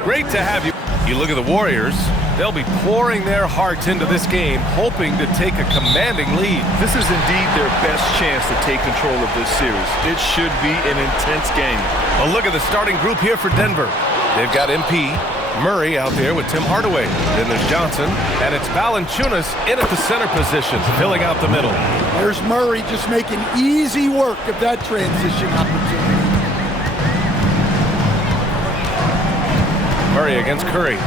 Great to have you. You look at the Warriors, they'll be pouring their hearts into this game, hoping to take a commanding lead. This is indeed their best chance to take control of this series. It should be an intense game. A look at the starting group here for Denver. They've got MP, Murray out there with Tim Hardaway. Then there's Johnson, and it's Valanciunas in at the center position, filling out the middle. There's Murray just making easy work of that transition opportunity. Murray against Curry.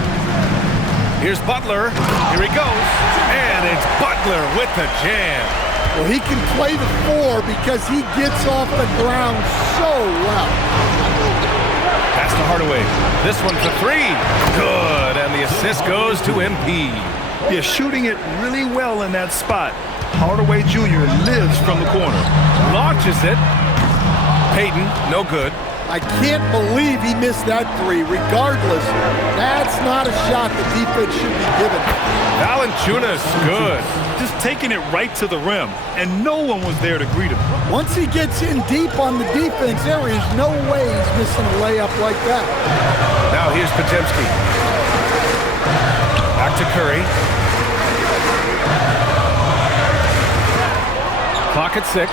Here's Butler. Here he goes. And it's Butler with the jam. Well, he can play the four because he gets off the ground so well. Pass to Hardaway. This one for three. Good. And the assist goes to MP. Yeah, shooting it really well in that spot. Hardaway Jr. lives from the corner. Launches it. Payton, no good. I can't believe he missed that three. Regardless, that's not a shot the defense should be given. Valanciunas, good. Just taking it right to the rim, and no one was there to greet him. Once he gets in deep on the defense, there is no way he's missing a layup like that. Now here's Podziemski. Back to Curry. Clock at 6.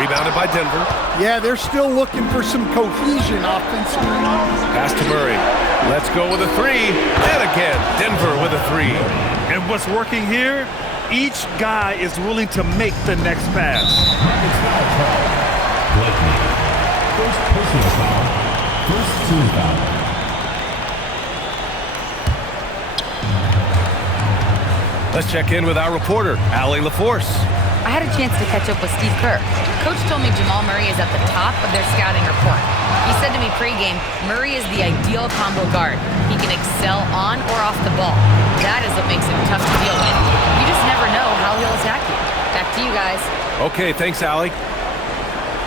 Rebounded by Denver. Yeah, they're still looking for some cohesion offensively. Pass to Murray. Let's go with a three. And again, Denver with a three. And what's working here? Each guy is willing to make the next pass. First personal foul. First team foul. Let's check in with our reporter, Allie LaForce. I had a chance to catch up with Steve Kerr. Coach told me Jamal Murray is at the top of their scouting report. He said to me pregame, Murray is the ideal combo guard. He can excel on or off the ball. That is what makes him tough to deal with. You just never know how he'll attack you. Back to you guys. Okay, thanks, Allie.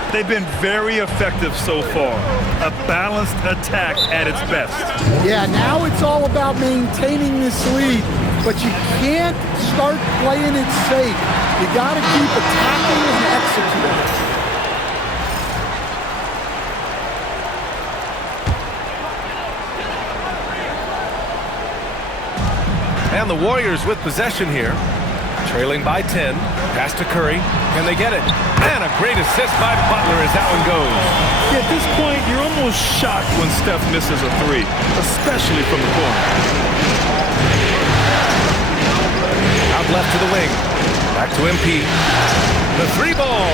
They've been very effective so far. A balanced attack at its best. Yeah, now it's all about maintaining this lead, but you can't start playing it safe. You got to keep attacking and executing. And the Warriors with possession here. Trailing by 10. Pass to Curry. Can they get it? And a great assist by Butler as that one goes. Yeah, at this point, you're almost shocked when Steph misses a three, especially from the corner. Out left to the wing. Back to MP. The three ball.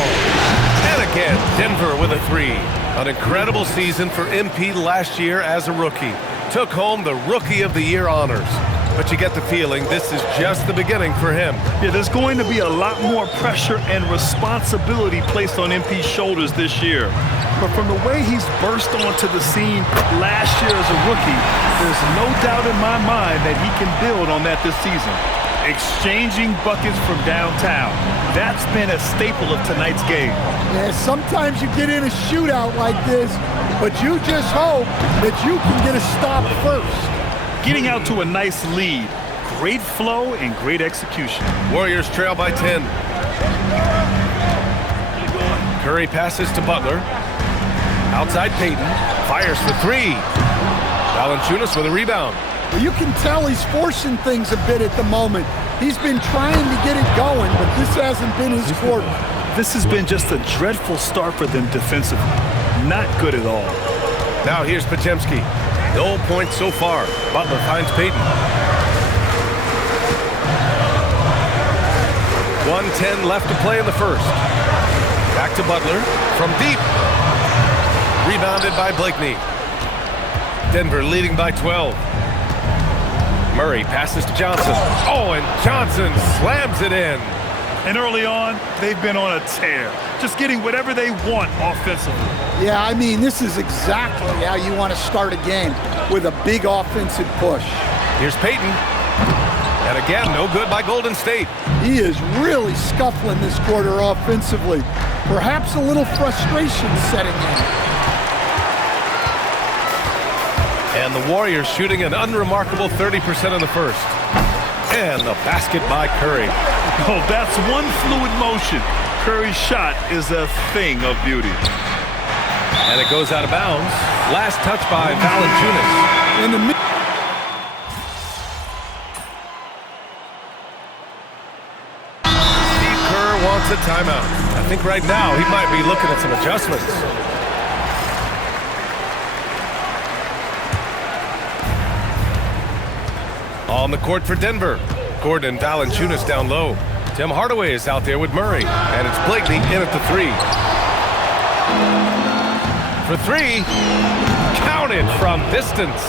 And again, Denver with a three. An incredible season for MP last year as a rookie. Took home the Rookie of the Year honors. But you get the feeling this is just the beginning for him. Yeah, there's going to be a lot more pressure and responsibility placed on MP's shoulders this year. But from the way he's burst onto the scene last year as a rookie, there's no doubt in my mind that he can build on that this season. Exchanging buckets from downtown. That's been a staple of tonight's game. Yeah, sometimes you get in a shootout like this, but you just hope that you can get a stop first. Getting out to a nice lead. Great flow and great execution. Warriors trail by 10. Curry passes to Butler. Outside Payton. Fires for three. Valanciunas with a rebound. Well, you can tell he's forcing things a bit at the moment. He's been trying to get it going, but this hasn't been his quarter. This has been just a dreadful start for them defensively. Not good at all. Now here's Podziemski. No points so far. Butler finds Payton. 1:10 left to play in the first. Back to Butler from deep. Rebounded by Blakeney. Denver leading by 12. Murray passes to Johnson. Oh, and Johnson slams it in. And early on, they've been on a tear. Just getting whatever they want offensively. Yeah, I mean, this is exactly how you want to start a game, with a big offensive push. Here's Payton. And again, no good by Golden State. He is really scuffling this quarter offensively. Perhaps a little frustration setting in. And the Warriors shooting an unremarkable 30% in the first. And the basket by Curry. Oh, that's one fluid motion. Curry's shot is a thing of beauty. And it goes out of bounds. Last touch by Valanciunas. In the mid. Steve Kerr wants a timeout. I think right now he might be looking at some adjustments. On the court for Denver. Gordon Valanciunas down low. Tim Hardaway is out there with Murray. And it's Blakeney in at the three. For three. Counted from distance.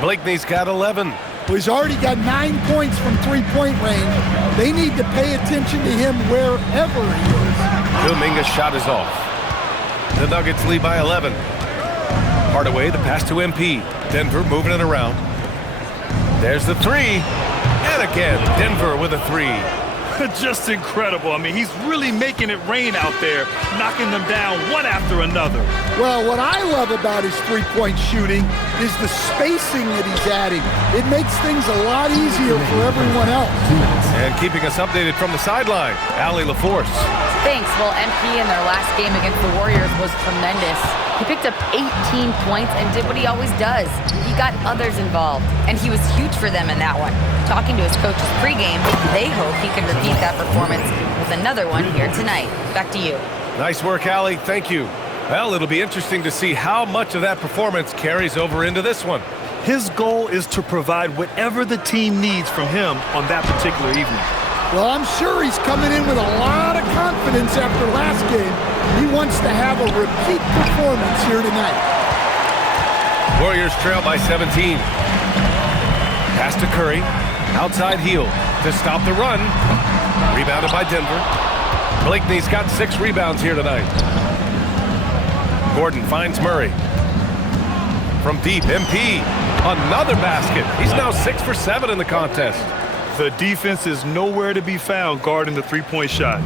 Blakeney's got 11. Well, he's already got 9 points from three-point range. They need to pay attention to him wherever he is. Kuminga's shot is off. The Nuggets lead by 11. Hardaway, the pass to MP. Denver moving it around. There's the three. And again, Denver with a three. Just incredible. I mean, he's really making it rain out there, knocking them down one after another. Well, what I love about his three-point shooting is the spacing that he's adding. It makes things a lot easier for everyone else. And keeping us updated from the sideline, Allie LaForce. Thanks. Well, MP in their last game against the Warriors was tremendous. He picked up 18 points and did what he always does. He got others involved, and he was huge for them in that one. Talking to his coaches pregame, they hope he can repeat that performance with another one here tonight. Back to you. Nice work, Allie. Thank you. Well, it'll be interesting to see how much of that performance carries over into this one. His goal is to provide whatever the team needs from him on that particular evening. Well, I'm sure he's coming in with a lot of confidence after last game. He wants to have a repeat performance here tonight. Warriors trail by 17. Pass to Curry. Outside heel to stop the run. Rebounded by Denver. Blakeney's got 6 rebounds here tonight. Gordon finds Murray. From deep, MP. Another basket. He's now 6 for 7 in the contest. The defense is nowhere to be found guarding the three-point shot.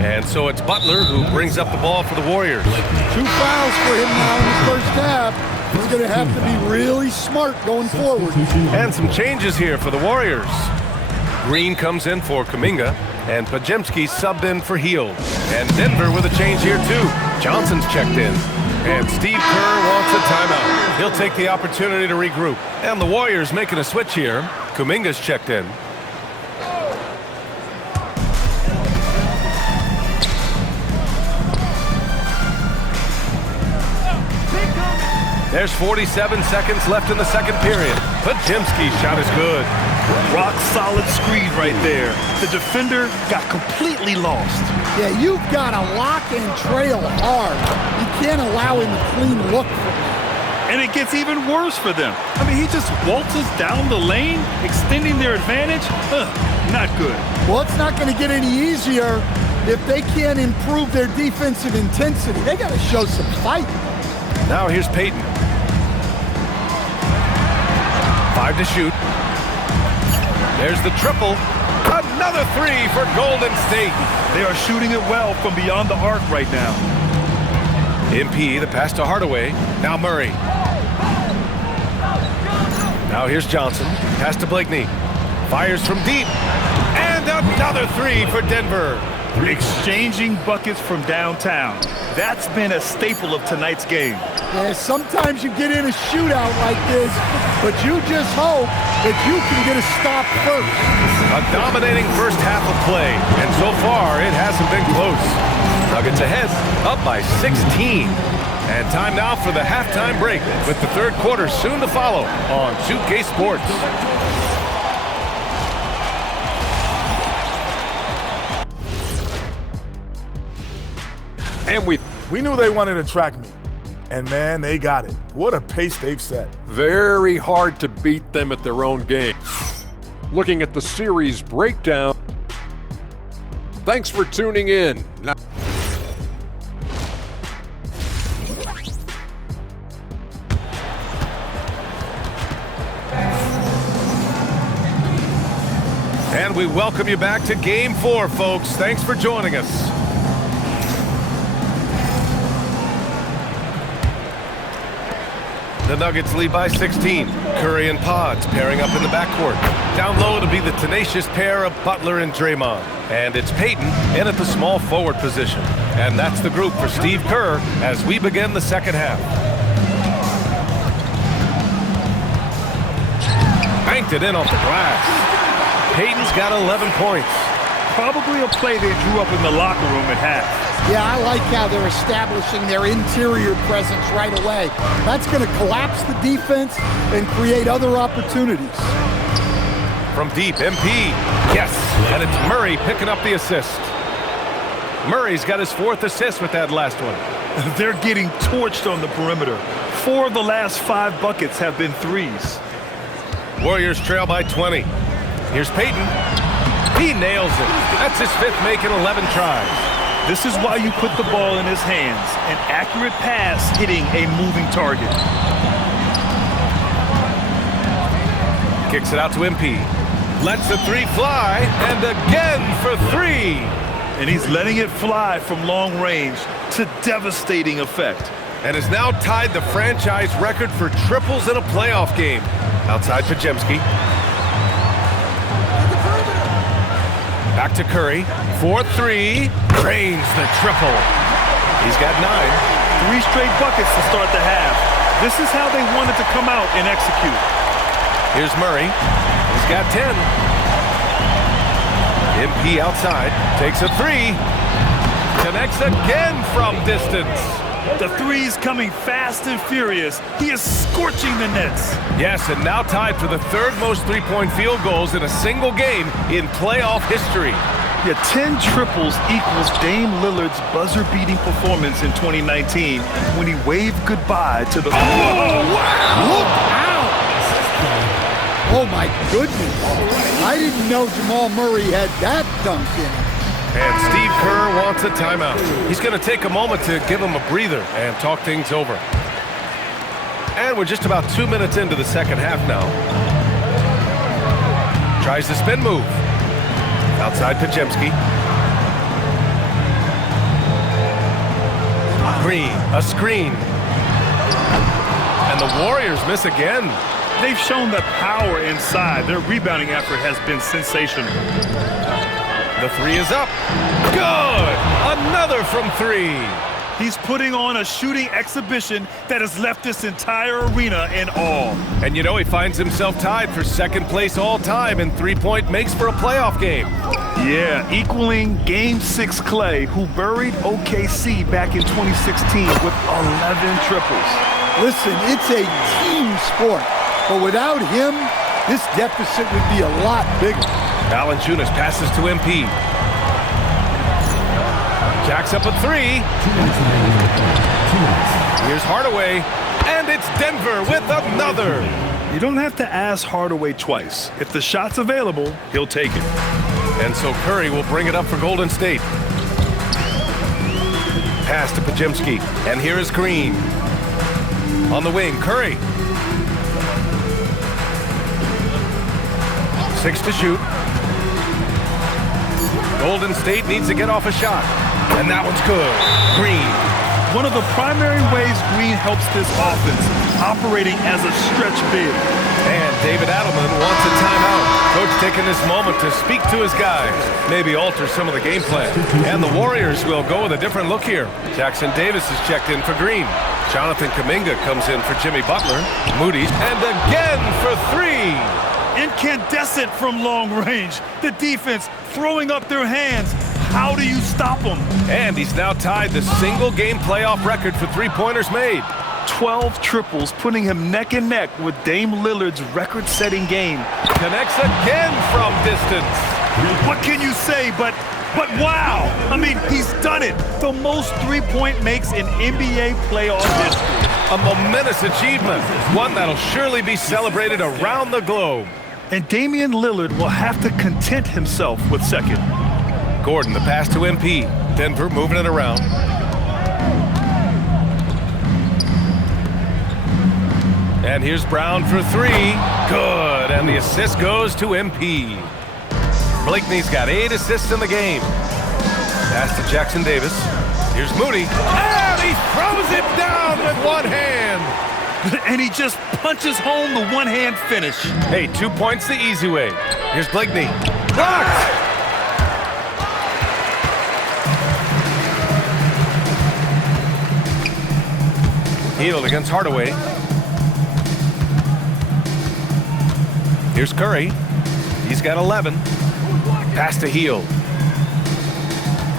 And so it's Butler who brings up the ball for the Warriors. 2 fouls for him now in the first half. He's going to have to be really smart going forward. And some changes here for the Warriors. Green comes in for Kuminga, and Pajemski subbed in for Hield. And Denver with a change here too. Johnson's checked in. And Steve Kerr wants a timeout. He'll take the opportunity to regroup. And the Warriors making a switch here. Kuminga's checked in. There's 47 seconds left in the second period. Pajemski's shot is good. Rock solid screen right there. The defender got completely lost. Yeah, you've got to lock and trail hard. You can't allow him a clean look from that. And it gets even worse for them. I mean, he just waltzes down the lane, extending their advantage. Not good. Well, it's not going to get any easier if they can't improve their defensive intensity. They got to show some fight. Now here's Payton. 5 to shoot. There's the triple. Another 3 for Golden State. They are shooting it well from beyond the arc right now. MP, the pass to Hardaway. Now Murray. Now here's Johnson. Pass to Blakeney. Fires from deep. And another 3 for Denver. Exchanging buckets from downtown. That's been a staple of tonight's game. Yeah, sometimes you get in a shootout like this, but you just hope that you can get a stop first. A dominating first half of play, and so far it hasn't been close. Nuggets ahead, up by 16. And time now for the halftime break, with the third quarter soon to follow on 2K Sports. And we knew they wanted to track me. And, man, they got it. What a pace they've set. Very hard to beat them at their own game. Looking at the series breakdown. Thanks for tuning in. Now and we welcome you back to Game 4, folks. Thanks for joining us. The Nuggets lead by 16. Curry and Pods pairing up in the backcourt. Down low to be the tenacious pair of Butler and Draymond. And it's Payton in at the small forward position. And that's the group for Steve Kerr as we begin the second half. knocked it in off the glass. Payton's got 11 points. Probably a play they drew up in the locker room at half. Yeah, I like how they're establishing their interior presence right away. That's going to collapse the defense and create other opportunities. From deep, MP. Yes, and it's Murray picking up the assist. Murray's got his 4th assist with that last one. They're getting torched on the perimeter. 4 of the last 5 buckets have been threes. Warriors trail by 20. Here's Payton. He nails it. That's his 5th make in 11 tries. This is why you put the ball in his hands. An accurate pass hitting a moving target. Kicks it out to MP. Lets the 3 fly, and again for 3. And he's letting it fly from long range to devastating effect. And has now tied the franchise record for triples in a playoff game. Outside Pajemski. Back to Curry. 4-3. Drains the triple. He's got 9. 3 straight buckets to start the half. This is how they wanted to come out and execute. Here's Murray. He's got 10. MP outside. Takes a 3. Connects again from distance. The three's coming fast and furious. He is scorching the nets. Yes, and now tied for the 3rd most three-point field goals in a single game in playoff history. Yeah, 10 triples equals Dame Lillard's buzzer-beating performance in 2019 when he waved goodbye to the... Oh, wow! Look out! Oh, my goodness. I didn't know Jamal Murray had that dunk in him. And Steve Kerr wants a timeout. He's going to take a moment to give him a breather and talk things over. And we're just about 2 minutes into the second half now. Tries the spin move. Outside Pajemski. Green, a screen. And the Warriors miss again. They've shown the power inside. Their rebounding effort has been sensational. The 3 is up. Good! Another from 3. He's putting on a shooting exhibition that has left this entire arena in awe. And you know, he finds himself tied for 2nd place all time in three-point makes for a playoff game. Yeah, equaling Game 6 Clay, who buried OKC back in 2016 with 11 triples. Listen, it's a team sport, but without him, this deficit would be a lot bigger. Valanciunas passes to MP. Jacks up a 3. Here's Hardaway, and it's Denver with another. You don't have to ask Hardaway twice. If the shot's available, he'll take it. And so Curry will bring it up for Golden State. Pass to Pajemski, and here is Green. On the wing, Curry. 6 to shoot. Golden State needs to get off a shot. And that one's good. Green. One of the primary ways Green helps this offense, operating as a stretch big. And David Adelman wants a timeout. Coach taking this moment to speak to his guys, maybe alter some of the game plan. And the Warriors will go with a different look here. Jackson Davis is checked in for Green. Jonathan Kuminga comes in for Jimmy Butler. Moody, and again for 3. Incandescent from long range. The defense throwing up their hands. How do you stop them? And he's now tied the single-game playoff record for three-pointers made. 12 triples, putting him neck and neck with Dame Lillard's record-setting game. Connects again from distance. What can you say but wow? I mean, he's done it. The most three-point makes in NBA playoff history. A momentous achievement, one that'll surely be celebrated around the globe. And Damian Lillard will have to content himself with second. Gordon, the pass to MP. Denver moving it around. And here's Brown for 3. Good, and the assist goes to MP. Blakeney's got 8 assists in the game. Pass to Jackson Davis. Here's Moody. And he throws it down with one hand. And he just punches home the one-hand finish. Hey, 2 points the easy way. Here's Blakeney. Blocked! Hield against Hardaway. Here's Curry. He's got 11. Pass to Hield.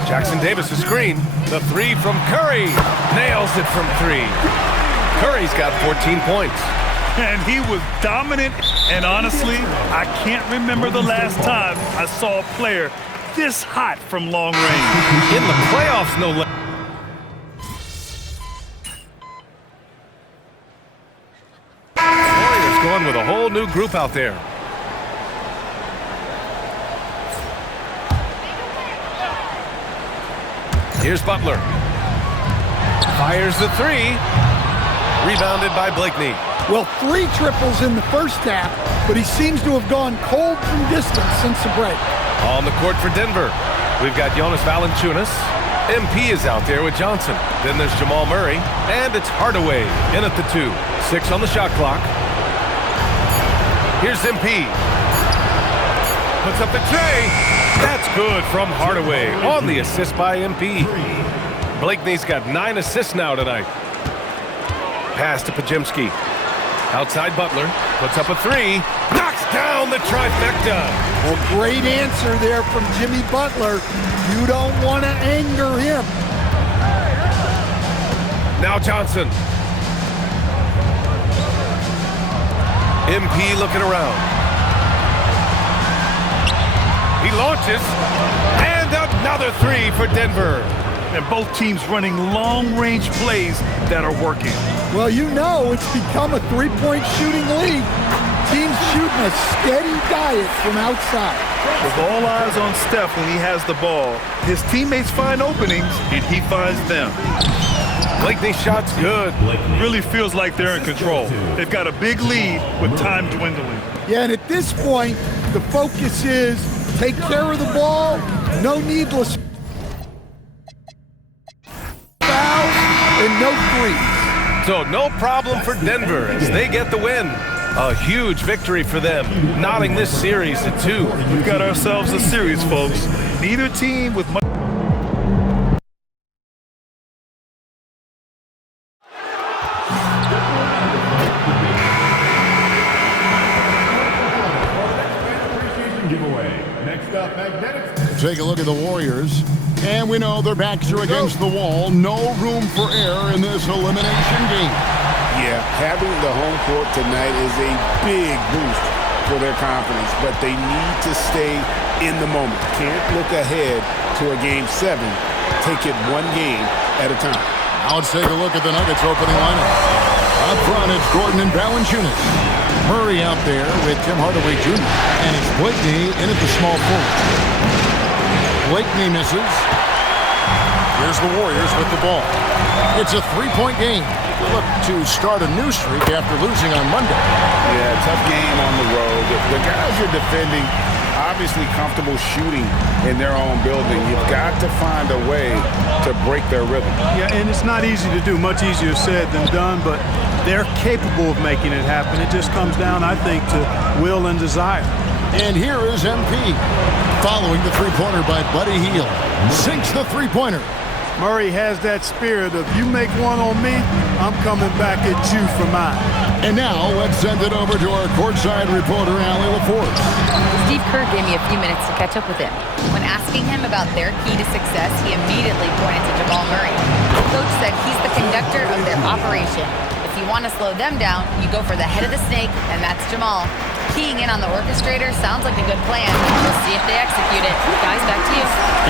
Jackson Davis, a screen. The three from Curry. Nails it from three. Curry's got 14 points. And he was dominant. And honestly, I can't remember the last time I saw a player this hot from long range. In the playoffs, no less. Warriors going with a whole new group out there. Here's Butler. Fires the three. Rebounded by Blakeney. Well, 3 triples in the first half, but he seems to have gone cold from distance since the break. On the court for Denver, we've got Jonas Valanciunas. MP is out there with Johnson. Then there's Jamal Murray, and it's Hardaway in at the 2. 6 on the shot clock. Here's MP. Puts up the tray. That's good from Hardaway on the assist by MP. Blakeney's got 9 assists now tonight. Pass to Pajemski. Outside Butler. Puts up a 3. Knocks down the trifecta. Well, great answer there from Jimmy Butler. You don't want to anger him. Now Johnson. MP looking around. He launches. And another 3 for Denver. And both teams running long-range plays that are working. Well, you know it's become a 3-point shooting league. Teams shooting a steady diet from outside. With all eyes on Steph when he has the ball, his teammates find openings, and he finds them. Blakeney's shot's good. Really feels like they're in control. They've got a big lead with time dwindling. Yeah, and at this point, the focus is take care of the ball, no needless fouls, and no threes. So no problem for Denver as they get the win. A huge victory for them, knotting this series at 2. We've got ourselves a series, folks. Neither team with much. Take a look at the Warriors, and we know their backs are against the wall. No room for error in this elimination game. Yeah, having the home court tonight is a big boost for their confidence, but they need to stay in the moment. Can't look ahead to a Game 7. Take it one game at a time. Now let's take a look at the Nuggets opening lineup. Up front, it's Gordon and Valanciunas. Murray out there with Tim Hardaway Jr. And it's Blakeney in at the small forward. Blakeney misses. Here's the Warriors with the ball. It's a 3-point game. They look to start a new streak after losing on Monday. Yeah, tough game on the road. The guys are defending, obviously comfortable shooting in their own building. You've got to find a way to break their rhythm. Yeah, and it's not easy to do. Much easier said than done, but they're capable of making it happen. It just comes down, I think, to will and desire. And here is MP. Following the three-pointer by Buddy Hield. Sinks the three-pointer. Murray has that spirit of you make one on me, I'm coming back at you for mine. And now let's send it over to our courtside reporter, Allie LaForce. Steve Kerr gave me a few minutes to catch up with him. When asking him about their key to success, he immediately pointed to Jamal Murray. The coach said he's the conductor of their operation. If you want to slow them down, you go for the head of the snake, and that's Jamal. Keying in on the orchestrator sounds like a good plan. We'll see if they execute it. Guys, back to you.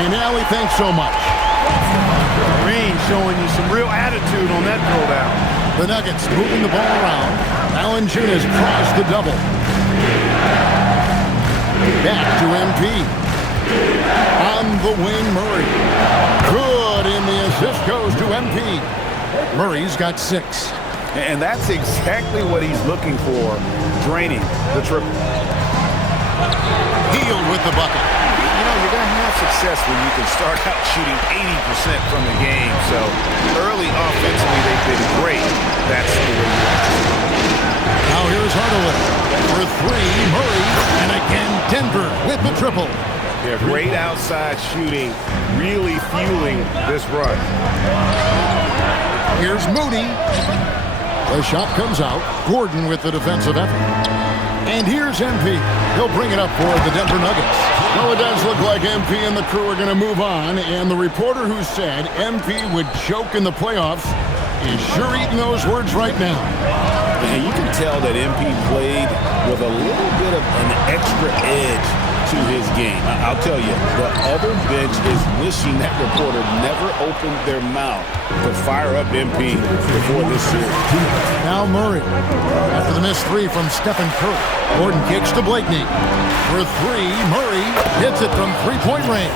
And Allie, thanks so much. Green showing you some real attitude on that throwdown. The Nuggets moving the ball around. Valanciunas crossed the double. Back to MP. On the wing, Murray. Good, and the assist goes to MP. Murray's got 6. And that's exactly what he's looking for, draining the triple. Hield with the bucket. You know, you're going to have success when you can start out shooting 80% from the game. So early offensively, they've been great. That's the way you have to. Now here's Hardaway for 3. Murray, and again Denver with the triple. Yeah, great outside shooting, really fueling this run. Here's Moody. The shot comes out. Gordon with the defensive effort. And here's MP. He'll bring it up for the Denver Nuggets. Well, it does look like MP and the crew are going to move on. And the reporter who said MP would choke in the playoffs is sure eating those words right now. And you can tell that MP played with a little bit of an extra edge to his game. I'll tell you, the other bench is wishing that reporter never opened their mouth to fire up MP before this series. Now Murray. After the missed three from Stephen Curry. Gordon kicks to Blakeney. For three, Murray hits it from three-point range.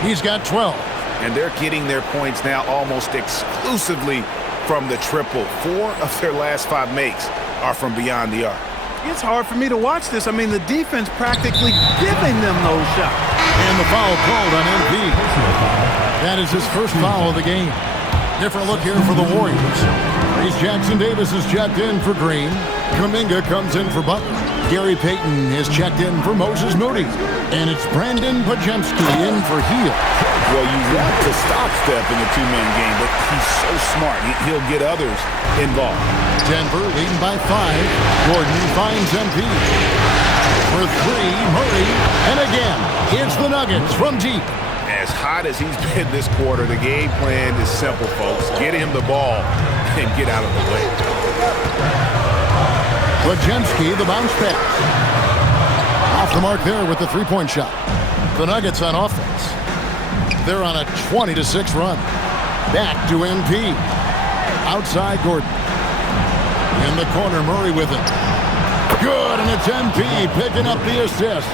He's got 12. And they're getting their points now almost exclusively from the triple. 4 of their last 5 makes are from beyond the arc. It's hard for me to watch this. I mean, the defense practically giving them those shots. And the foul called on MP. That is his first foul of the game. Different look here for the Warriors. Reese Jackson-Davis is checked in for Green. Kuminga comes in for Butler. Gary Payton is checked in for Moses Moody. And it's Brandon Pajemski in for Hield. Well, you want to stop Steph in the two-man game, but he's so smart. He'll get others involved. Denver leading by 5. Gordon finds MP. For 3, Murray. And again, it's the Nuggets from deep. As hot as he's been this quarter, the game plan is simple, folks. Get him the ball and get out of the way. Pajemski, the bounce pass. Off the mark there with the three-point shot. The Nuggets on offense. They're on a 20-6 run. Back to MP. Outside Gordon. In the corner, Murray with it. Good, and it's MP picking up the assist.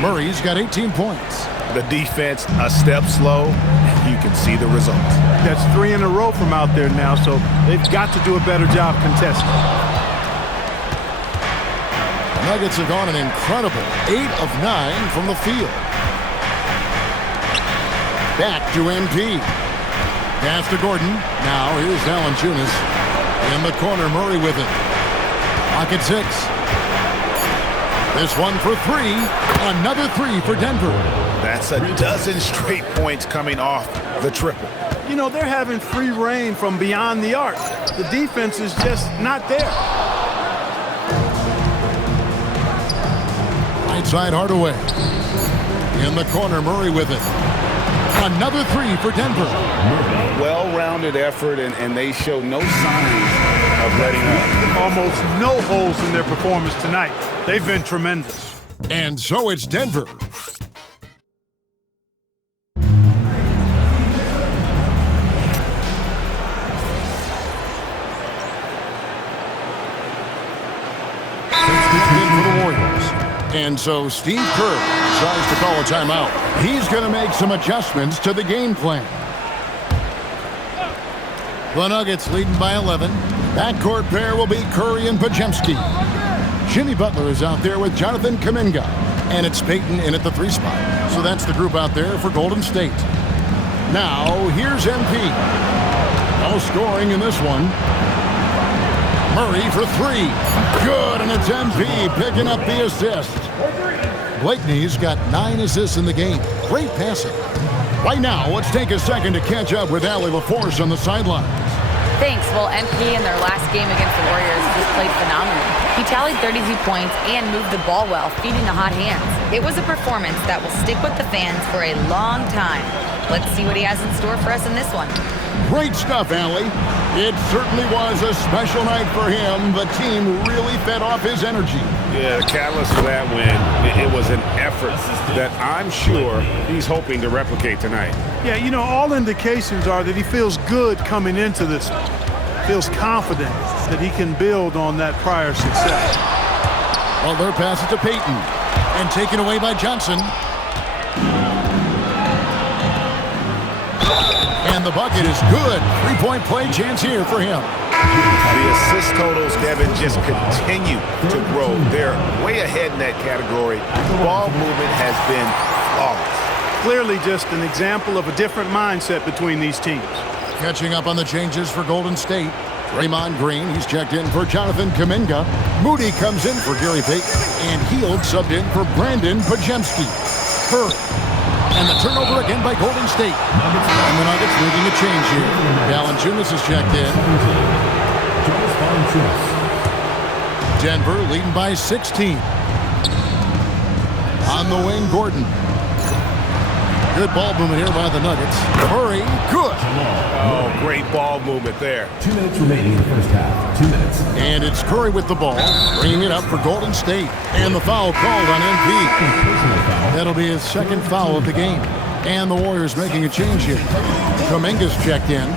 Murray's got 18 points. The defense a step slow. You can see the results. That's 3 in a row from out there now, so they've got to do a better job contesting. Nuggets have gone an incredible 8 of 9 from the field. Back to MP. Pass to Gordon. Now here's Valanciunas. In the corner, Murray with it. Pocket 6. This one for 3. Another 3 for Denver. That's a dozen straight points coming off the triple. You know, they're having free reign from beyond the arc. The defense is just not there. Right side Hardaway. In the corner, Murray with it. Another 3 for Denver. Well-rounded effort, and they show no signs of letting up. Almost no holes in their performance tonight. They've been tremendous. And so it's Denver. For the Warriors. And so Steve Kerr decides to call a timeout. He's going to make some adjustments to the game plan. The Nuggets leading by 11. Backcourt pair will be Curry and Pajemski. Jimmy Butler is out there with Jonathan Kuminga. And it's Payton in at the 3 spot. So that's the group out there for Golden State. Now, here's MP. No scoring in this one. Murray for 3. Good, and it's MP picking up the assist. Blakeney's got 9 assists in the game. Great passing. Right now, let's take a second to catch up with Allie LaForce on the sidelines. Thanks. Well, MP in their last game against the Warriors just played phenomenally. He tallied 32 points and moved the ball well, feeding the hot hands. It was a performance that will stick with the fans for a long time. Let's see what he has in store for us in this one. Great stuff, Allie. It certainly was a special night for him. The team really fed off his energy. Yeah, the catalyst for that win, it was an effort that I'm sure he's hoping to replicate tonight. Yeah, you know, all indications are that he feels good coming into this. Feels confident that he can build on that prior success. Butler passes to Payton. And taken away by Johnson. And the bucket is good. 3-point play chance here for him. The assist totals, Kevin, just continue to grow. They're way ahead in that category. Ball movement has been flawless. Clearly just an example of a different mindset between these teams. Catching up on the changes for Golden State. Draymond Green, he's checked in for Jonathan Kuminga. Moody comes in for Gary Payton. And Hield subbed in for Brandon Pajemski. Curry. And the turnover again by Golden State. And the Nuggets making a change here. Valanciunas is checked in. Denver leading by 16. On the wing, Gordon. Good ball movement here by the Nuggets. Murray, good. Oh, great ball movement there. 2 minutes remaining in the first half. 2 minutes. And it's Curry with the ball, bringing it up for Golden State. And the foul called on MP. That'll be his second foul of the game. And the Warriors making a change here. Kuminga's checked in.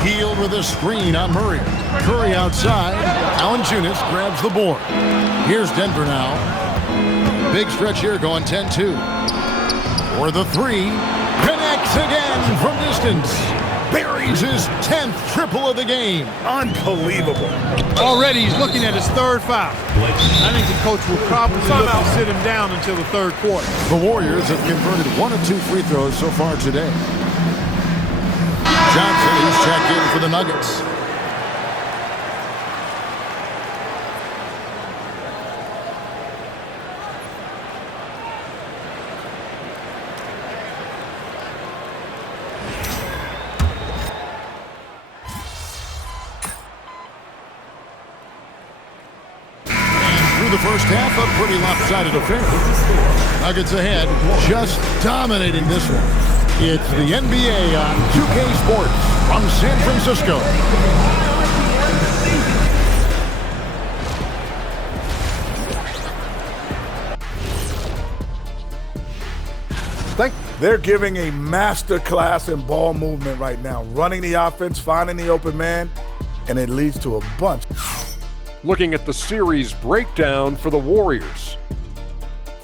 Healed with a screen on Murray. Curry outside. Valanciunas grabs the board. Here's Denver now. Big stretch here going 10-2. For the three. Connects again from distance. Buries his 10th triple of the game. Unbelievable. Already he's looking at his third foul. I think the coach will probably look to sit him down until the third quarter. The Warriors have converted 1 of 2 free throws so far today. Johnson is checked in for the Nuggets. The first half, a pretty lopsided affair. Nuggets ahead, just dominating this one. It's the NBA on 2K Sports from San Francisco. They're giving a master class in ball movement right now, running the offense, finding the open man, and it leads to a bunch. Looking at the series breakdown for the Warriors.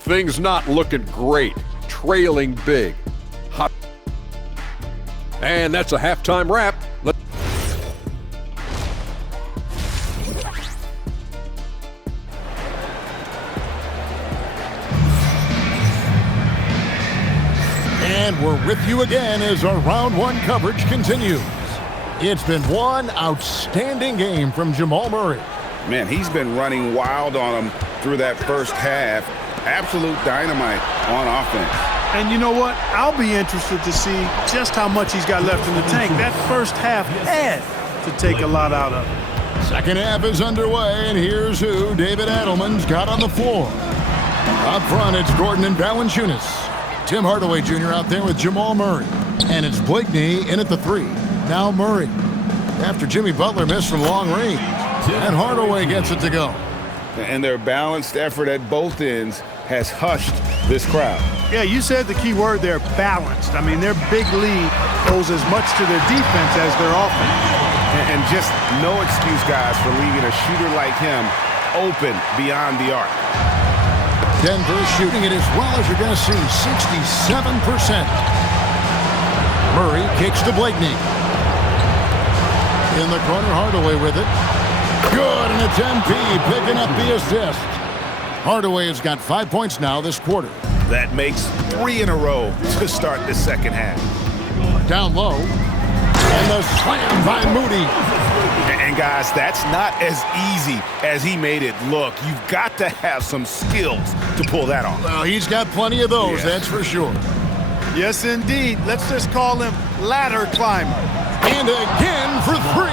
Things not looking great. Trailing big. Hot. And that's a halftime wrap. And we're with you again as our round 1 coverage continues. It's been one outstanding game from Jamal Murray. Man, he's been running wild on him through that first half. Absolute dynamite on offense. And you know what? I'll be interested to see just how much he's got left in the tank. That first half had to take a lot out of him. Second half is underway, and here's who David Adelman's got on the floor. Up front, it's Gordon and Valanciunas. Tim Hardaway Jr. out there with Jamal Murray. And it's Blakeney in at the 3. Now Murray. After Jimmy Butler missed from long range. And Hardaway gets it to go. And their balanced effort at both ends has hushed this crowd. Yeah, you said the key word there, balanced. I mean, their big lead owes as much to their defense as their offense. And just no excuse, guys, for leaving a shooter like him open beyond the arc. Denver shooting it as well as you're going to see, 67%. Murray kicks to Blakeney. In the corner, Hardaway with it. Good, and it's MP picking up the assist. Hardaway has got 5 points now this quarter. That makes 3 in a row to start the second half. Down low, and the slam by Moody. And guys, that's not as easy as he made it look. You've got to have some skills to pull that off. Well, he's got plenty of those, that's for sure. Yes, indeed. Let's just call him ladder climber. And again for 3.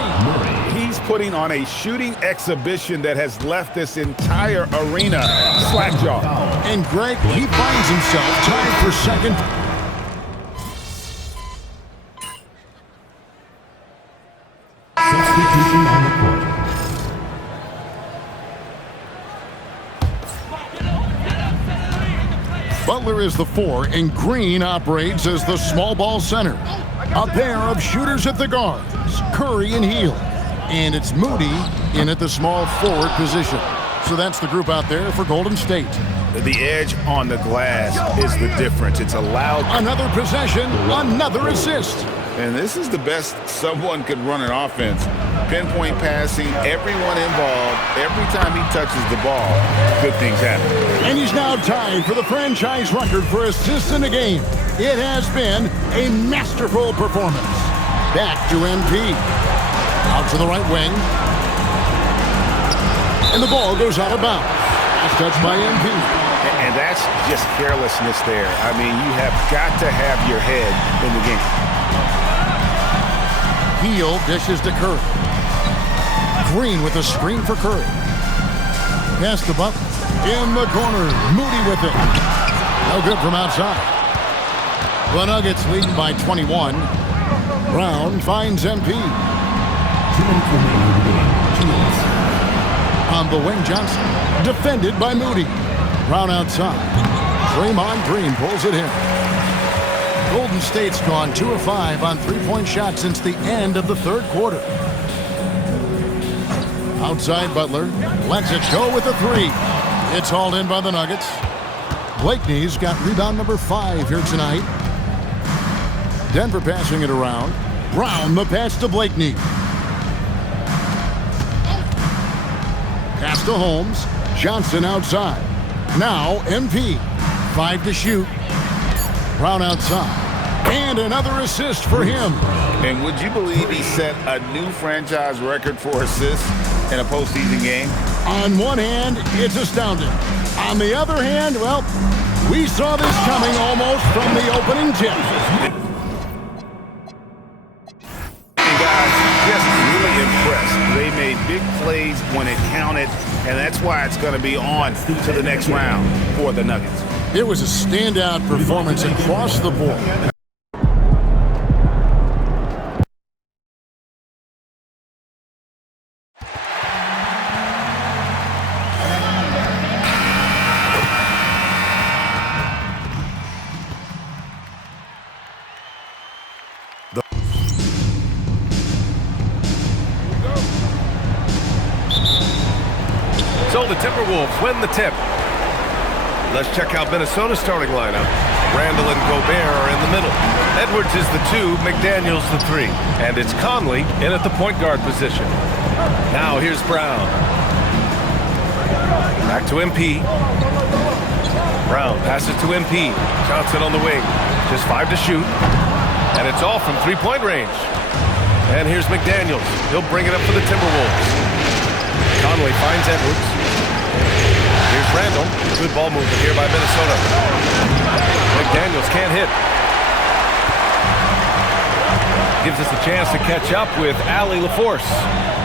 He's putting on a shooting exhibition that has left this entire arena slackjaw. And Greg, he finds himself tied for second. Substitution on the court. Butler is the 4, and Green operates as the small ball center. A pair of shooters at the guards, Curry and Hield. And it's Moody in at the small forward position. So that's the group out there for Golden State. The edge on the glass is the difference. It's allowed another possession, another assist. And this is the best someone could run an offense. Pinpoint passing, everyone involved. Every time he touches the ball, good things happen. And he's now tied for the franchise record for assists in a game. It has been a masterful performance. Back to MP. Out to the right wing. And the ball goes out of bounds. Last touch by MP. And that's just carelessness there. I mean, you have got to have your head in the game. Hield dishes to Curry. Green with a screen for Curry. Pass to Butler. In the corner. Moody with it. No good from outside. The Nuggets leading by 21. Brown finds MP. 2 minutes remaining in the game. 2 minutes. On the wing, Johnson. Defended by Moody. Brown outside. Draymond Green pulls it in. Golden State's gone 2 of 5 on three-point shots since the end of the third quarter. Outside Butler. Lets it go with a three. It's hauled in by the Nuggets. Blakeney's got rebound number 5 here tonight. Denver passing it around. Brown the pass to Blakeney. Pass to Holmes. Johnson outside. Now MP. 5 to shoot. Brown outside. And another assist for him. And would you believe he set a new franchise record for assists in a postseason game? On one hand, it's astounding. On the other hand, well, we saw this coming almost from the opening tip. And guys, just really impressed. They made big plays when it counted, and that's why it's going to be on to the next round for the Nuggets. It was a standout performance across the board. So the Timberwolves win the tip. Let's check out Minnesota's starting lineup. Randall and Gobert are in the middle. Edwards is the 2, McDaniels the 3. And it's Conley in at the point guard position. Now here's Brown. Back to MP. Brown passes to MP. Johnson on the wing. Just 5 to shoot. And it's all from three-point range. And here's McDaniels. He'll bring it up for the Timberwolves. Conley finds Edwards. Here's Randall. Good ball movement here by Minnesota. McDaniels can't hit. Gives us a chance to catch up with Allie LaForce.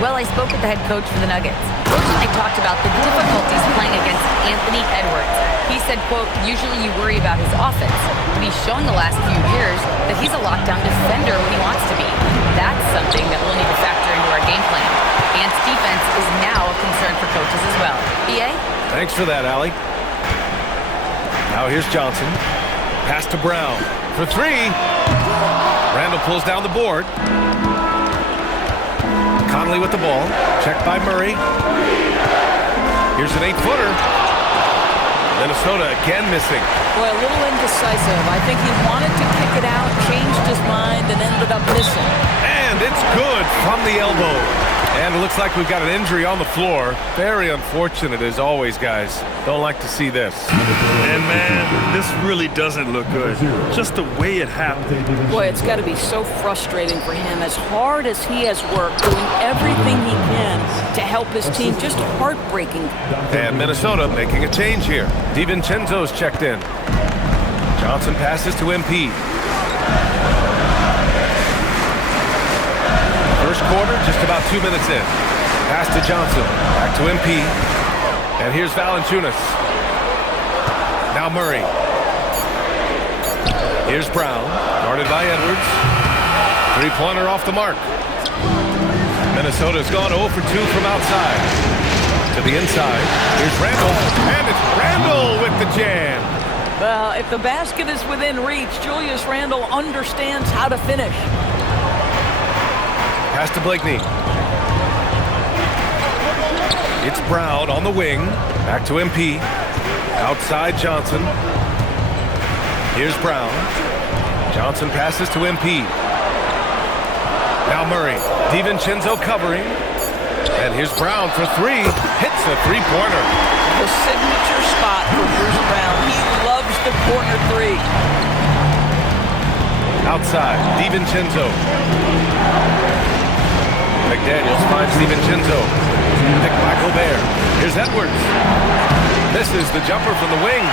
Well, I spoke with the head coach for the Nuggets. Coach and I talked about the difficulties playing against Anthony Edwards. He said, quote, usually you worry about his offense, but he's shown the last few years that he's a lockdown defender when he wants to be. That's something that we'll need to factor into our game plan. Ant's defense is now a concern for coaches as well. BA? Thanks for that, Allie. Now here's Johnson. Pass to Brown for 3. Randall pulls down the board. Conley with the ball. Checked by Murray. Here's an 8-footer. Minnesota again missing. Boy, a little indecisive. I think he wanted to kick it out, changed his mind, and ended up missing. And it's good from the elbow. And it looks like we've got an injury on the floor. Very unfortunate as always, guys. Don't like to see this. And man, this really doesn't look good. Just the way it happened. Boy, it's got to be so frustrating for him. As hard as he has worked, doing everything he can to help his team, just heartbreaking. And Minnesota making a change here. DiVincenzo's checked in. Johnson passes to MP. First quarter, just about 2 minutes in. Pass to Johnson. Back to MP. And here's Valanciunas. Now Murray. Here's Brown. Guarded by Edwards. Three-pointer off the mark. Minnesota's gone 0 for 2 from outside. To the inside. Here's Randall. And it's Randall with the jam. Well, if the basket is within reach, Julius Randle understands how to finish. Pass to Blakeney. It's Brown on the wing. Back to MP. Outside Johnson. Here's Brown. Johnson passes to MP. Now Murray. DiVincenzo covering. And here's Brown for 3. Hits a three-pointer. The signature spot for Bruce Brown. He loves the corner 3. Outside. DiVincenzo. McDaniels finds DiVincenzo. Picked by Gobert. Here's Edwards. Misses the jumper from the wing.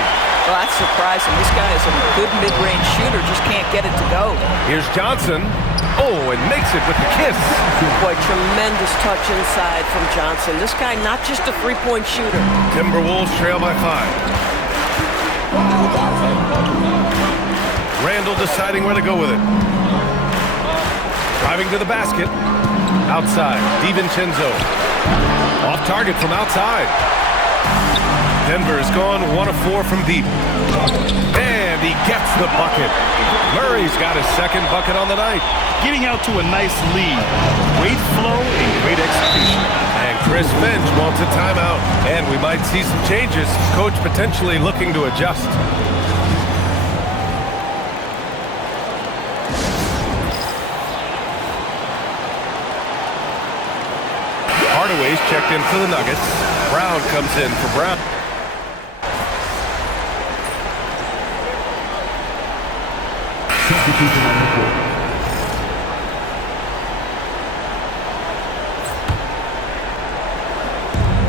Well, that's surprising. This guy is a good mid-range shooter, just can't get it to go. Here's Johnson. Oh, and makes it with the kiss. Boy, tremendous touch inside from Johnson. This guy, not just a three-point shooter. Timberwolves trail by 5. Randall deciding where to go with it. Driving to the basket. Outside, DiVincenzo. Off target from outside. Denver has gone 1 of 4 from deep. And he gets the bucket. Murray's got his second bucket on the night. Getting out to a nice lead. Great flow and great execution. And Chris Finch wants a timeout. And we might see some changes. Coach potentially looking to adjust. Hardaway's checked in for the Nuggets. Brown comes in for Brown.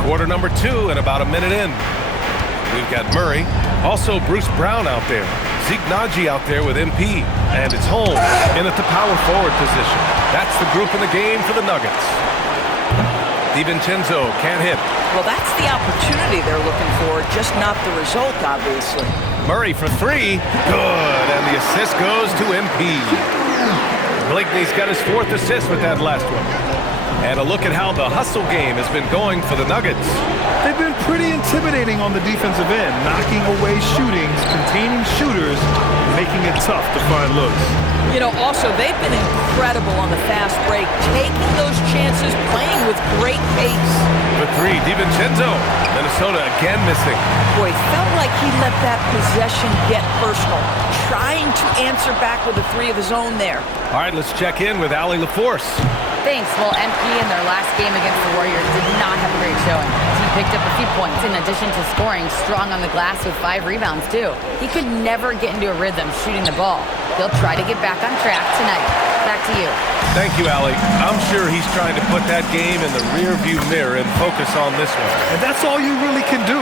Quarter number 2 and about a minute in. We've got Murray. Also Bruce Brown out there. Zeke Naji out there with MP. And it's Holmes in at the power forward position. That's the group in the game for the Nuggets. DiVincenzo can't hit. Well, that's the opportunity they're looking for, just not the result, obviously. Murray for 3. Good. And the assist goes to MP. Blakeney's got his 4th assist with that last one. And a look at how the hustle game has been going for the Nuggets. They've been pretty intimidating on the defensive end, knocking away shootings, containing shooters, making it tough to find looks. You know, also, they've been incredible on the fast break, taking those chances, playing with great pace. For 3, DiVincenzo. Minnesota again missing. Boy, felt like he let that possession get personal, trying to answer back with a 3 of his own there. All right, let's check in with Allie LaForce. Thanks. Well, MP in their last game against the Warriors did not have a great showing. He picked up a few points in addition to scoring strong on the glass with 5 rebounds, too. He could never get into a rhythm shooting the ball. He'll try to get back on track tonight. Back to you. Thank you, Allie. I'm sure he's trying to put that game in the rearview mirror and focus on this one. And that's all you really can do.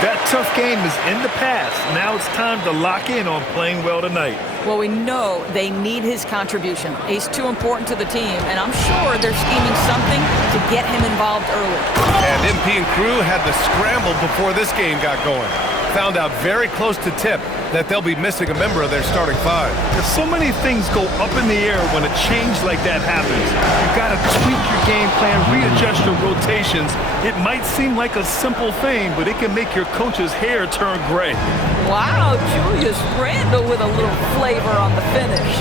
That tough game is in the past. Now it's time to lock in on playing well tonight. Well, we know they need his contribution. He's too important to the team, and I'm sure they're scheming something to get him involved early. And MP and crew had to scramble before this game got going. Found out very close to tip that they'll be missing a member of their starting 5. So many things go up in the air when a change like that happens. You've got to tweak your game plan, readjust your rotations. It might seem like a simple thing, but it can make your coach's hair turn gray. Wow, Julius Randle with a little flavor on the finish.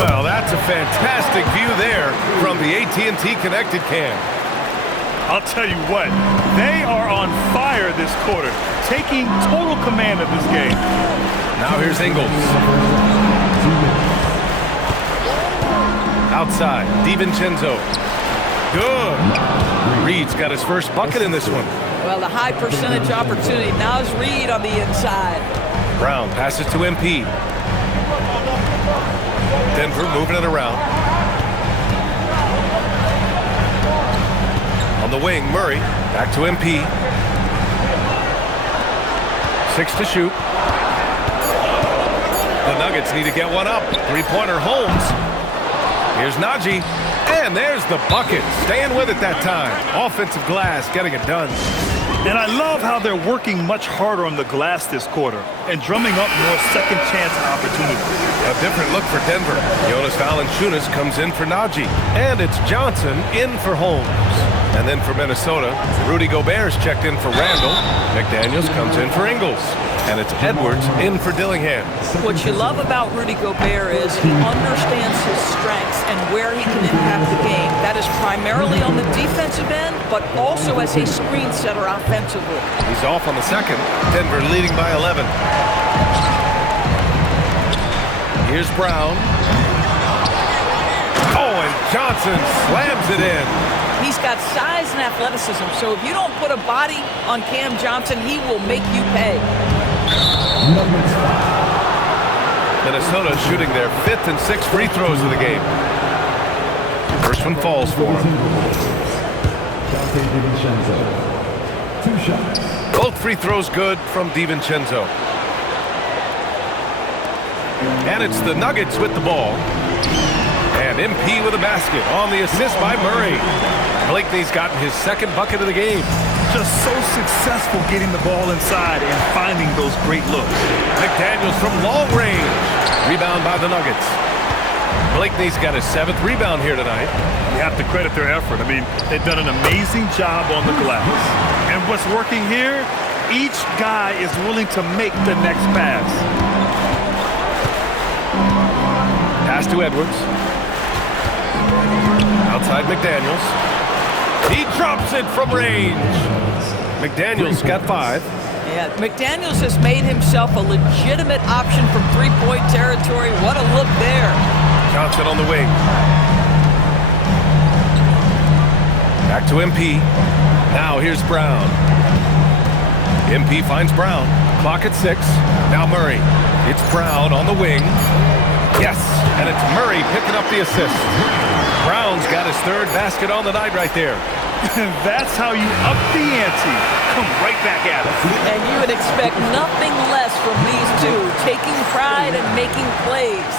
Well, that's a fantastic view there from the AT&T Connected Cam. I'll tell you what, they are on fire this quarter, taking total command of this game. Now here's Ingles. Outside, DiVincenzo. Good. Reed's got his first bucket in this one. Well, the high percentage opportunity. Now is Reed on the inside. Brown passes to MP. Denver moving it around. On the wing, Murray. Back to MP. 6 to shoot. The Nuggets need to get one up. 3-pointer Holmes. Here's Naji. And there's the bucket. Staying with it that time. Offensive glass, getting it done. And I love how they're working much harder on the glass this quarter and drumming up more second chance opportunities. A different look for Denver. Jonas Valanciunas comes in for Naji. And it's Johnson in for Holmes. And then for Minnesota, Rudy Gobert's checked in for Randall. McDaniels comes in for Ingles. And it's Edwards in for Dillingham. What you love about Rudy Gobert is he understands his strengths and where he can impact the game. That is primarily on the defensive end, but also as a screen setter offensively. He's off on the second. Denver leading by 11. Here's Brown. Oh, and Johnson slams it in. He's got size and athleticism, so if you don't put a body on Cam Johnson, he will make you pay. Minnesota shooting their 5th and 6th free throws of the game. First one falls for him. 2 shots. Both free throws good from DiVincenzo. And it's the Nuggets with the ball. And MP with a basket on the assist by Murray. Blakeney's gotten his second bucket of the game. Just so successful getting the ball inside and finding those great looks. McDaniels from long range. Rebound by the Nuggets. Blakeney's got his 7th rebound here tonight. You have to credit their effort. I mean, they've done an amazing job on the glass. And what's working here, each guy is willing to make the next pass. Pass to Edwards. Outside McDaniels. He drops it from range. McDaniels got 5. Yeah, McDaniels has made himself a legitimate option from three-point territory. What a look there. Johnson on the wing. Back to MP. Now here's Brown. MP finds Brown. Clock at 6. Now Murray. It's Brown on the wing. Yes, and it's Murray picking up the assist. Brown's got his 3rd basket on the night right there. That's how you up the ante. Come right back at it. And you would expect nothing less from these two, taking pride and making plays.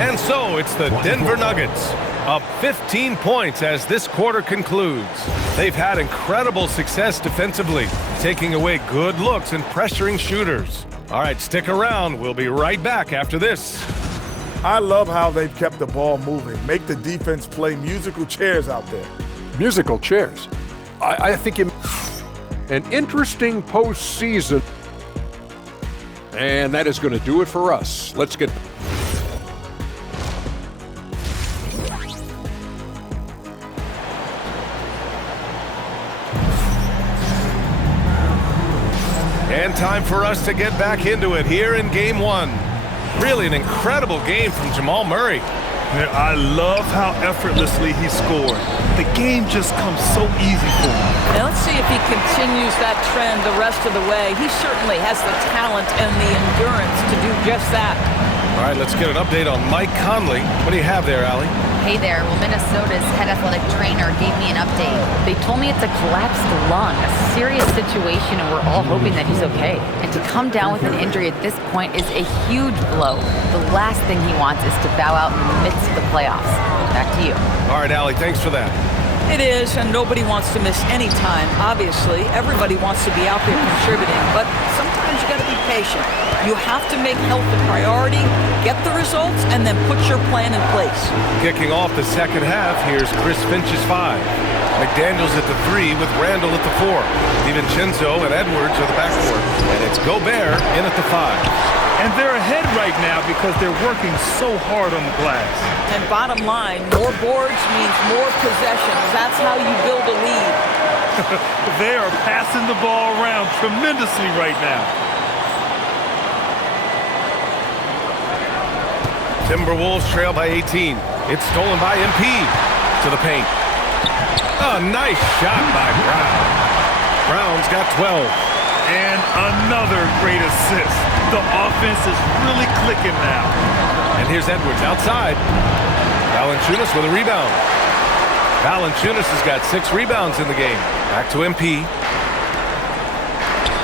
And so it's the Denver Nuggets up 15 points as this quarter concludes. They've had incredible success defensively, taking away good looks and pressuring shooters. All right, stick around. We'll be right back after this. I love how they've kept the ball moving. Make the defense play musical chairs out there. Musical chairs. I think an interesting postseason. And that is going to do it for us. Let's get... And time for us to get back into it here in Game 1. Really an incredible game from Jamal Murray. I love how effortlessly he scored. The game just comes so easy for him. Now let's see if he continues that trend the rest of the way. He certainly has the talent and the endurance to do just that. All right, let's get an update on Mike Conley. What do you have there, Allie? Hey there. Well, Minnesota's head athletic trainer gave me an update. They told me it's a collapsed lung, a serious situation, and we're all hoping that he's okay. And to come down with an injury at this point is a huge blow. The last thing he wants is to bow out in the midst of the playoffs. Back to you. All right, Allie, thanks for that. It is, and nobody wants to miss any time, obviously. Everybody wants to be out there contributing, but sometimes you got to be patient. You have to make health a priority, get the results, and then put your plan in place. Kicking off the second half, here's Chris Finch's 5. McDaniels at the 3 with Randall at the 4. DiVincenzo and Edwards are the backcourt. And it's Gobert in at the 5. And they're ahead right now because they're working so hard on the glass. And bottom line, more boards means more possessions. That's how you build a lead. They are passing the ball around tremendously right now. Timberwolves trail by 18. It's stolen by MP to the paint. A nice shot by Brown. Brown's got 12. And another great assist. The offense is really clicking now. And here's Edwards outside. Valanciunas with a rebound. Valanciunas has got 6 rebounds in the game. Back to MP.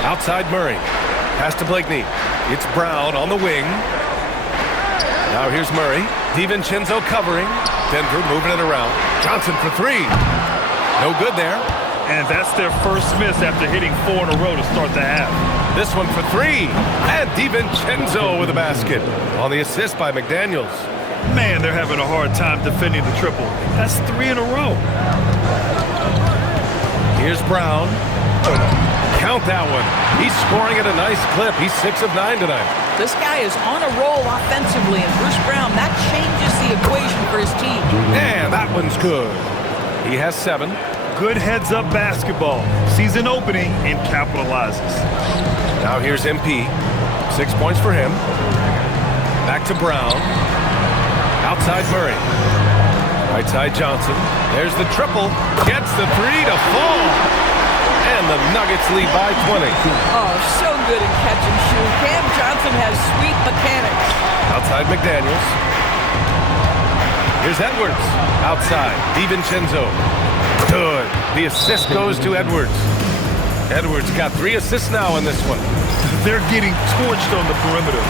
Outside Murray. Pass to Blakeney. It's Brown on the wing. Now here's Murray. DiVincenzo covering. Denver moving it around. Johnson for 3. No good there. And that's their first miss after hitting 4 in a row to start the half. This one for 3. And DiVincenzo with a basket on the assist by McDaniels. Man, they're having a hard time defending the triple. That's 3 in a row. Here's Brown. Count that one. He's scoring at a nice clip. He's 6 of 9 tonight. This guy is on a roll offensively, and Bruce Brown, that changes the equation for his team. And that one's good. He has 7. Good heads-up basketball. Season opening and capitalizes. Now here's MP. 6 points for him. Back to Brown. Outside Murray. Right side Johnson. There's the triple. Gets the 3 to fall. And the Nuggets lead by 20. Oh, so good in catch and shoot. Cam Johnson has sweet mechanics. Outside McDaniels. Here's Edwards. Outside. DiVincenzo. Good. The assist goes to Edwards. Edwards got 3 assists now in this one. They're getting torched on the perimeter.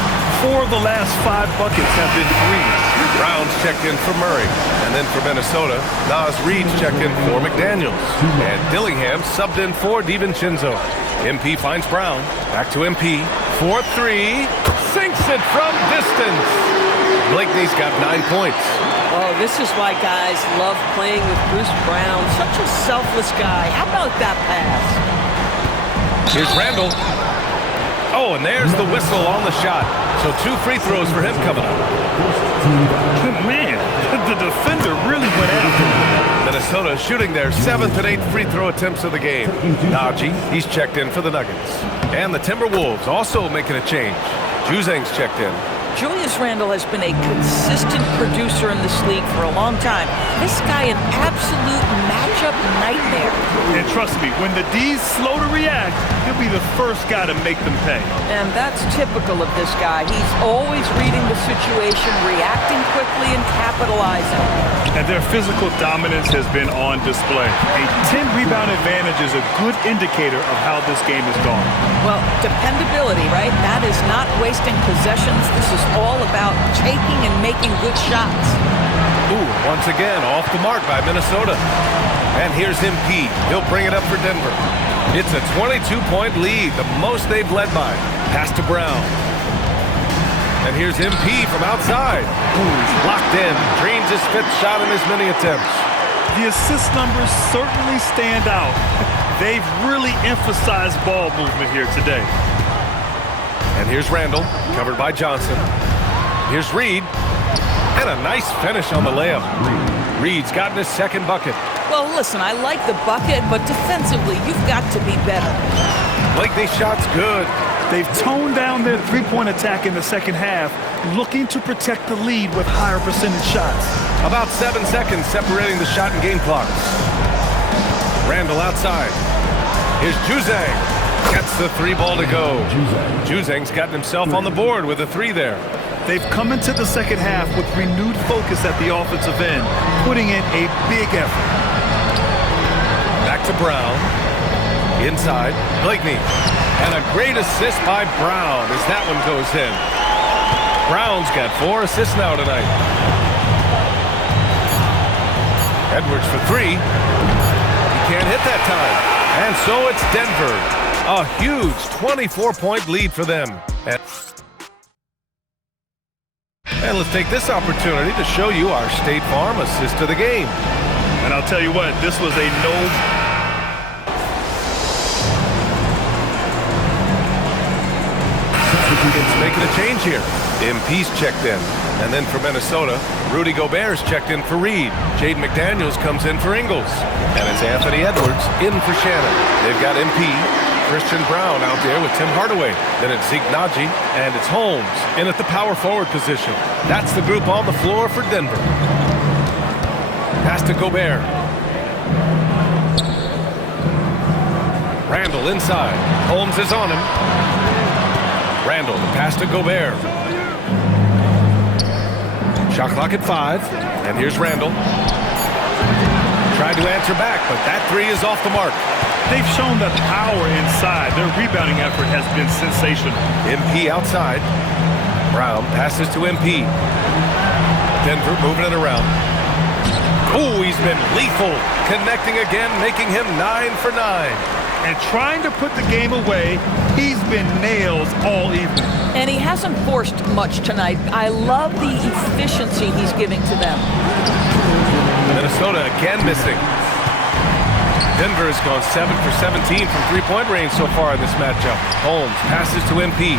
4 of the last 5 buckets have been threes. Brown's checked in for Murray. And then for Minnesota, Nas Reed's checked in for McDaniels. And Dillingham subbed in for DiVincenzo. MP finds Brown. Back to MP. 4-3. Sinks it from distance. Blakeney's got 9 points. Oh, this is why guys love playing with Bruce Brown. Such a selfless guy. How about that pass? Here's Randall. Oh, and there's the whistle on the shot. So 2 free throws for him coming up. Man, the defender really went after him. Minnesota shooting their 7th and 8th free throw attempts of the game. Najee, he's checked in for the Nuggets. And the Timberwolves also making a change. Juzang's checked in. Julius Randle has been a consistent producer in this league for a long time. This guy, an absolute matchup nightmare. And trust me, when the D's slow to react, he'll be the first guy to make them pay. And that's typical of this guy. He's always reading the situation, reacting quickly, and capitalizing. And their physical dominance has been on display. A 10-rebound advantage is a good indicator of how this game has gone. Well, dependability, right? That is not wasting possessions. This is all about taking and making good shots. Ooh, once again, off the mark by Minnesota. And here's MP. He'll bring it up for Denver. It's a 22-point lead, the most they've led by. Pass to Brown. And here's MP from outside. Ooh, locked in. Dreams his 5th shot in as many attempts. The assist numbers certainly stand out. They've really emphasized ball movement here today. And here's Randall, covered by Johnson. Here's Reed. And a nice finish on the layup. Reed's gotten his 2nd bucket. Well, listen, I like the bucket, but defensively, you've got to be better. Blakeney's shot's good. They've toned down their three-point attack in the second half, looking to protect the lead with higher percentage shots. About 7 seconds separating the shot and game clocks. Randall outside. Here's Juzang. Gets the 3 ball to go. Juzang's gotten himself on the board with a 3 there. They've come into the second half with renewed focus at the offensive end, putting in a big effort. Back to Brown. Inside, Blakeney. And a great assist by Brown as that one goes in. Brown's got 4 assists now tonight. Edwards for 3. He can't hit that time. And so it's Denver. A huge 24-point lead for them. And let's take this opportunity to show you our State Farm assist of the game. And I'll tell you what, this was a no... It's making a change here. MP's checked in. And then for Minnesota, Rudy Gobert's checked in for Reed. Jaden McDaniels comes in for Ingles. And it's Anthony Edwards in for Shannon. They've got MP, Christian Brown out there with Tim Hardaway. Then it's Zeke Najee, and it's Holmes in at the power forward position. That's the group on the floor for Denver. Pass to Gobert. Randall inside. Holmes is on him. Randall, the pass to Gobert. Shot clock at 5, and here's Randall. Tried to answer back, but that 3 is off the mark. They've shown the power inside. Their rebounding effort has been sensational. MP outside. Brown passes to MP. Denver moving it around. Oh, he's been lethal. Connecting again, making him 9 for 9. And trying to put the game away, he's been nails all evening. And he hasn't forced much tonight. I love the efficiency he's giving to them. Minnesota again missing. Denver has gone 7 for 17 from three-point range so far in this matchup. Holmes passes to MP.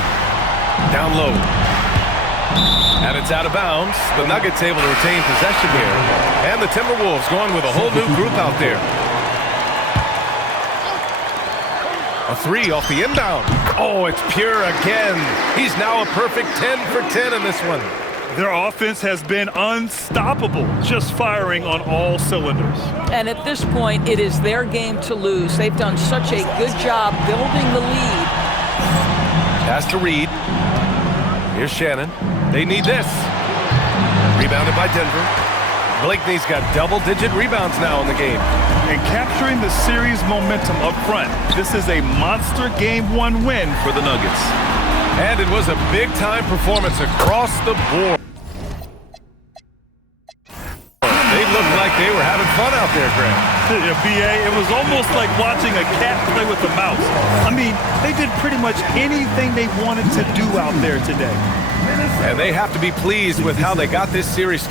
Down low. And it's out of bounds. The Nuggets able to retain possession here. And the Timberwolves going with a whole new group out there. A 3 off the inbound. Oh, it's pure again. He's now a perfect 10 for 10 in this one. Their offense has been unstoppable, just firing on all cylinders. And at this point, it is their game to lose. They've done such a good job building the lead. Pass to Reed. Here's Shannon. They need this. Rebounded by Denver. Blakeney's got double-digit rebounds now in the game. and capturing the series momentum up front. This is a monster Game 1 win for the Nuggets. And it was a big-time performance across the board. They looked like they were having fun out there, Greg. Yeah, B.A., it was almost like watching a cat play with a mouse. I mean, they did pretty much anything they wanted to do out there today. And they have to be pleased with how they got this series